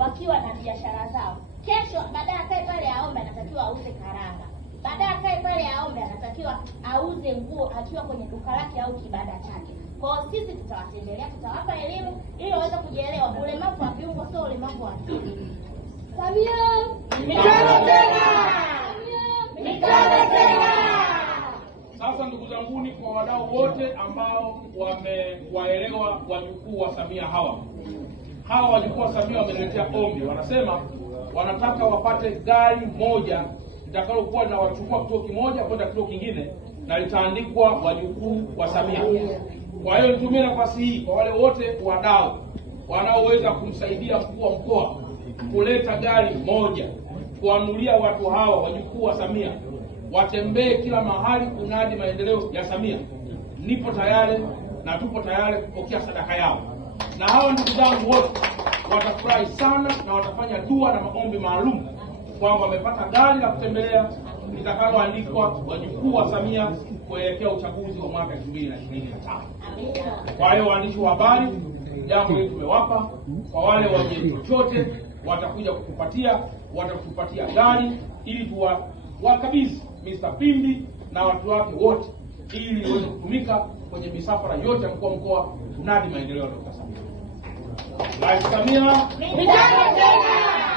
wakiwa na biashara zao. Kesho baadaye akae pale aombe, anatakiwa auze karanga. Baadaye akae pale aombe, anatakiwa auze nguo akiwa kwenye duka lake au kibanda chake. Kwa hiyo sisi tutawatembelea, tutawapa elimu ili waweze kujielewa. Ulemavu wa viungo sio ulemavu wa akili. Samia mitano tena! Samia mitano tena! Sasa ndugu zanguni, kwa wadau wote ambao wamewaelewa wajukuu wa Samia hawa wajukuu wa Samia wameletea ombi, wanasema wanataka wapate gari moja litakalokuwa linawachukua kituo kimoja kwenda kituo kingine na litaandikwa wajukuu wa Samia. Kwa hiyo nitumie nafasi hii kwa wale wote wadau wanaoweza kumsaidia mkuu wa mkoa kuleta gari moja kuanulia watu hawa wajukuu wa Samia watembee kila mahali kunadi maendeleo ya Samia. Nipo tayari na tupo tayari kupokea sadaka yao, na hawa ndugu zangu wote watafurahi sana na watafanya dua na maombi maalum kwamba wamepata gari la kutembelea litakaloandikwa wajukuu wa Samia kuelekea uchaguzi wa mwaka 2025. Kwa hiyo waandishi wa habari, jambo hili tumewapa. Kwa wale wenye chochote watakuja watatupatia gari ili tuwakabidhi Mr. Pimbi na watu wake wote ili waweze kutumika kwenye misafara yote ya mkoa kunadi maendeleo ya Dr. Samia. Rais Samia mitano tena!